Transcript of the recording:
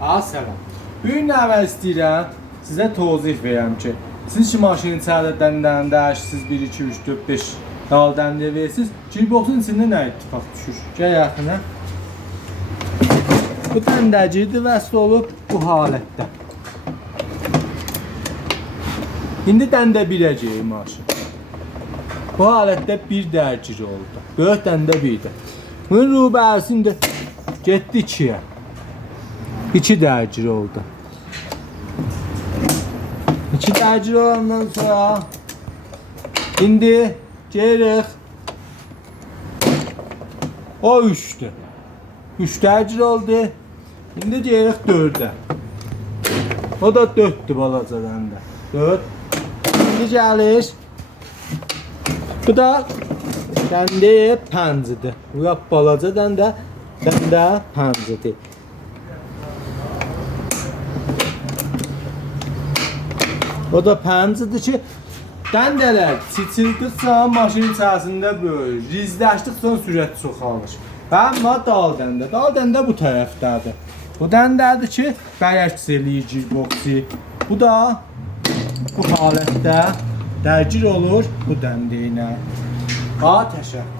Salam. Bu gün nə əməl istəyirəm? Sizə tozih verəm ki, siz ki maşının içəridə dəndən dəyişsiz 1, 2, 3, 4, 5 dal dəndə versiniz. Gearboxun içində nə ittifaq düşür? Gəl yaxına. Bu dəndəcikdir vəsl olub bu halətdə. İndi dəndə biləcəyik maşın. Bu halətdə bir dərgir oldu. Böyük dəndə birdə. Bunun rubəsində getdi 2-yə. 2 dərgir oldu. 2 dərgir olandan sonra indi gelirik o 3'dür. 3 dərgir oldu. İndi gelirik 4'ə. O da 4'dür balacadan da. 4. İndi gəlir. Bu da dəndə 5'dir. Bu yap balacadan da dəndə 5'dir. O da 5'dir ki, dəndələr çiçildikcə maşının içərisində böyür. Rizləşdikcə sürət çoxalır. Amma dal dəndə. Dal dəndə bu tərəfdədir. Bu dəndədir ki, bərəks eləyir gearboxu. Bu da bu halətdə dərgir olur bu dəndə ilə. Təşəkkür.